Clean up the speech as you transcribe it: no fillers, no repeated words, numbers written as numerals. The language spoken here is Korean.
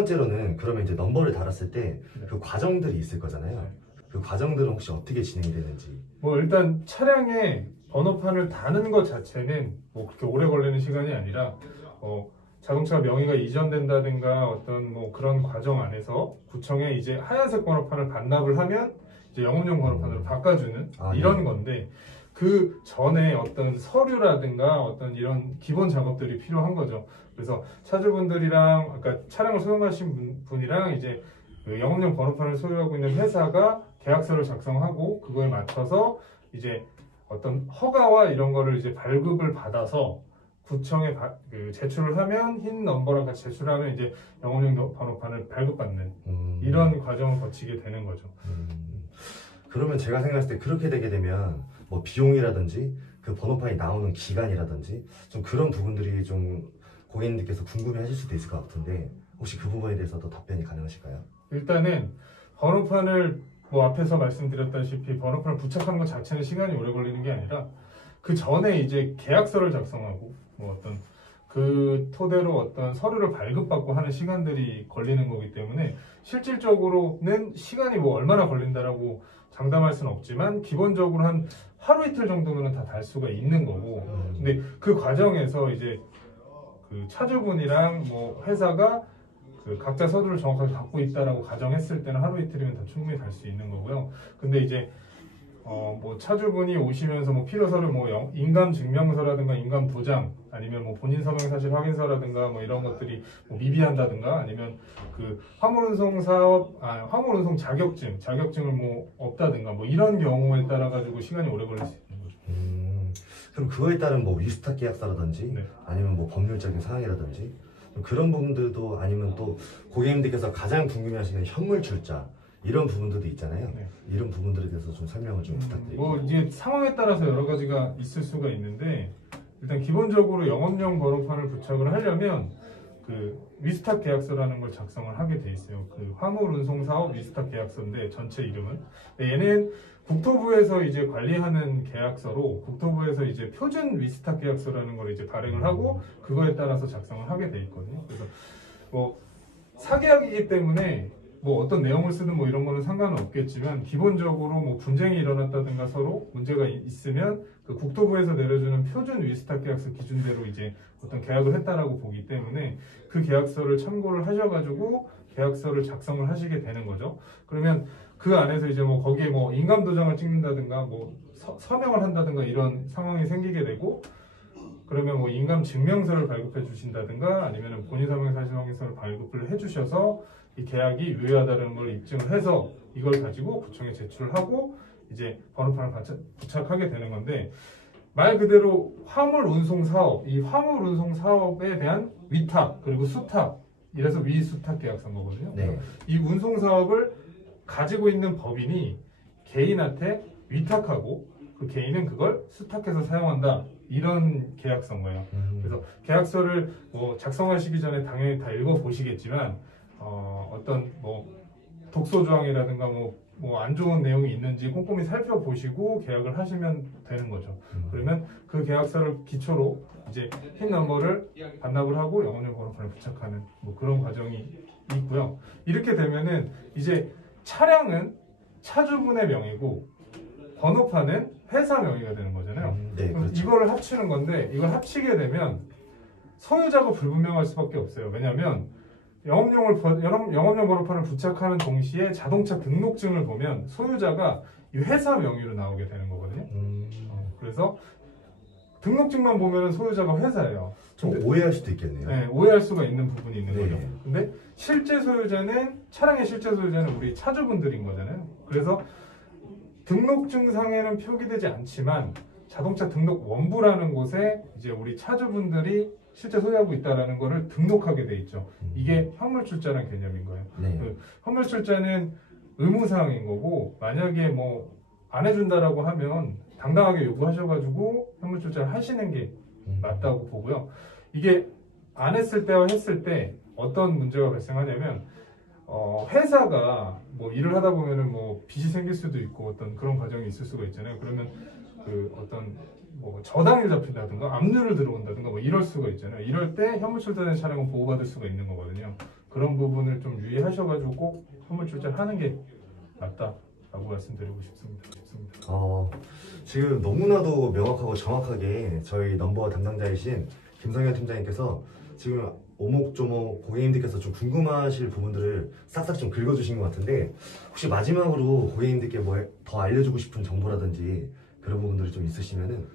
번째로는 그러면 이제 넘버를 달았을 때 네. 그 과정들이 있을 거잖아요. 네. 그 과정들은 혹시 어떻게 진행이 되는지. 뭐 일단 차량에 번호판을 다는 것 자체는 뭐 그렇게 오래 걸리는 시간이 아니라 자동차 명의가 이전된다든가 어떤 뭐 그런 과정 안에서 구청에 이제 하얀색 번호판을 반납을 하면 이제 영업용 번호판으로 바꿔주는 이런 네. 건데, 그 전에 어떤 서류라든가 어떤 이런 기본 작업들이 필요한 거죠. 그래서 차주분들이랑 아까 차량을 소유하신 분이랑 이제 그 영업용 번호판을 소유하고 있는 회사가 계약서를 작성하고 그거에 맞춰서 이제 어떤 허가와 이런 거를 이제 발급을 받아서 구청에 제출을 하면, 흰 넘버랑 같이 제출하면 이제 영업용 번호판을 발급받는 이런 과정을 거치게 되는 거죠. 그러면 제가 생각했을 때 그렇게 되게 되면 뭐 비용이라든지 그 번호판이 나오는 기간이라든지 좀 그런 부분들이 좀 고객님들께서 궁금해하실 수도 있을 것 같은데, 혹시 그 부분에 대해서도 답변이 가능하실까요? 일단은 번호판을 뭐 앞에서 말씀드렸다시피 번호판을 부착하는 것 자체는 시간이 오래 걸리는 게 아니라 그 전에 이제 계약서를 작성하고 뭐 어떤 그 토대로 어떤 서류를 발급받고 하는 시간들이 걸리는 거기 때문에 실질적으로는 시간이 뭐 얼마나 걸린다라고 장담할 수는 없지만 기본적으로 한 하루 이틀 정도는 다 달 수가 있는 거고, 근데 그 과정에서 이제 그 차주분이랑 뭐 회사가 그 각자 서류를 정확하게 갖고 있다라고 가정했을 때는 하루 이틀이면 다 충분히 달 수 있는 거고요. 근데 이제 뭐 차주분이 오시면서 뭐 필요 서류 뭐 인감 증명서라든가 인감 도장 아니면 뭐 본인 서명 사실 확인서라든가 뭐 이런 것들이 뭐 미비한다든가 아니면 그 화물운송 사업 화물운송 자격증을 뭐 없다든가 뭐 이런 경우에 따라 가지고 시간이 오래 걸릴 수 있는 거죠. 그럼 그거에 따른 뭐 위스탁 계약서라든지 네. 아니면 뭐 법률적인 사항이라든지 그런 부분들도, 아니면 또 고객님들께서 가장 궁금해하시는 현물 출자 이런 부분들도 있잖아요. 네. 이런 부분들에 대해서 좀 설명을 좀 부탁드립니다. 뭐 이제 상황에 따라서 여러 가지가 있을 수가 있는데, 일단 기본적으로 영업용 번호판을 부착을 하려면 그 위스탁 계약서라는 걸 작성을 하게 돼 있어요. 그 화물운송사업 위스탁 계약서인데 전체 이름은, 얘는 국토부에서 이제 관리하는 계약서로 국토부에서 이제 표준 위스탁 계약서라는 걸 이제 발행을 하고 그거에 따라서 작성을 하게 돼 있거든요. 그래서 뭐 사계약이기 때문에 뭐 어떤 내용을 쓰든 뭐 이런 거는 상관은 없겠지만, 기본적으로 뭐 분쟁이 일어났다든가 서로 문제가 있으면 그 국토부에서 내려주는 표준 위스탁 계약서 기준대로 이제 어떤 계약을 했다라고 보기 때문에 그 계약서를 참고를 하셔가지고 계약서를 작성을 하시게 되는 거죠. 그러면 그 안에서 이제 뭐 거기에 뭐 인감 도장을 찍는다든가 뭐 서명을 한다든가 이런 상황이 생기게 되고, 그러면 뭐 인감 증명서를 발급해 주신다든가 아니면 본인 서명 사실 확인서를 발급을 해 주셔서 이 계약이 유효하다는 걸 입증을 해서 이걸 가지고 구청에 제출을 하고 이제 번호판을 부착하게 되는 건데, 말 그대로 화물 운송 사업, 이 화물 운송 사업에 대한 위탁 그리고 수탁, 이래서 위수탁 계약서인 거거든요. 네. 이 운송 사업을 가지고 있는 법인이 개인한테 위탁하고 그 개인은 그걸 수탁해서 사용한다, 이런 계약서인 거예요. 그래서 계약서를 뭐 작성하시기 전에 당연히 다 읽어보시겠지만 어떤 뭐 독소 조항이라든가 뭐 안 좋은 내용이 있는지 꼼꼼히 살펴보시고 계약을 하시면 되는 거죠. 그러면 그 계약서를 기초로 이제 흰 넘버를 반납을 하고 영업용 번호판을 부착하는 뭐 그런 과정이 있고요. 이렇게 되면은 이제 차량은 차주분의 명의고 번호판은 회사 명의가 되는 거잖아요. 네, 그럼 그렇죠. 이거를 합치는 건데, 이걸 합치게 되면 소유자가 불분명할 수밖에 없어요. 왜냐하면 영업용 번호판을 부착하는 동시에 자동차 등록증을 보면 소유자가 이 회사 명의로 나오게 되는 거거든요. 그래서 등록증만 보면 소유자가 회사예요. 좀 오해할 수도 있겠네요. 네, 오해할 수가 있는 부분이 있는 네. 거죠. 근데 차량의 실제 소유자는 우리 차주분들인 거잖아요. 그래서 등록증상에는 표기되지 않지만 자동차 등록 원부라는 곳에 이제 우리 차주분들이 실제 소유하고 있다는 거를 등록하게 돼 있죠. 이게 현물출자라는 개념인 거예요. 네. 그 현물출자는 의무사항인 거고, 만약에 뭐 안 해준다라고 하면 당당하게 요구하셔가지고 현물출자를 하시는 게 맞다고 보고요. 이게 안 했을 때와 했을 때 어떤 문제가 발생하냐면, 회사가 뭐 일을 하다 보면은 뭐 빚이 생길 수도 있고 어떤 그런 과정이 있을 수가 있잖아요. 그러면 그 어떤 뭐 저당일 잡힌다든가 압류를 들어온다든가 뭐 이럴 수가 있잖아요. 이럴 때 현물 출자된 차량은 보호받을 수가 있는 거거든요. 그런 부분을 좀 유의하셔가지고 꼭 현물 출자를 하는 게 맞다라고 말씀드리고 싶습니다. 지금 너무나도 명확하고 정확하게 저희 넘버 담당자이신 김성현 팀장님께서 지금 오목조목 고객님들께서 좀 궁금하실 부분들을 싹싹 좀 긁어주신 것 같은데, 혹시 마지막으로 고객님들께 뭐 더 알려주고 싶은 정보라든지 그런 부분들이 좀 있으시면은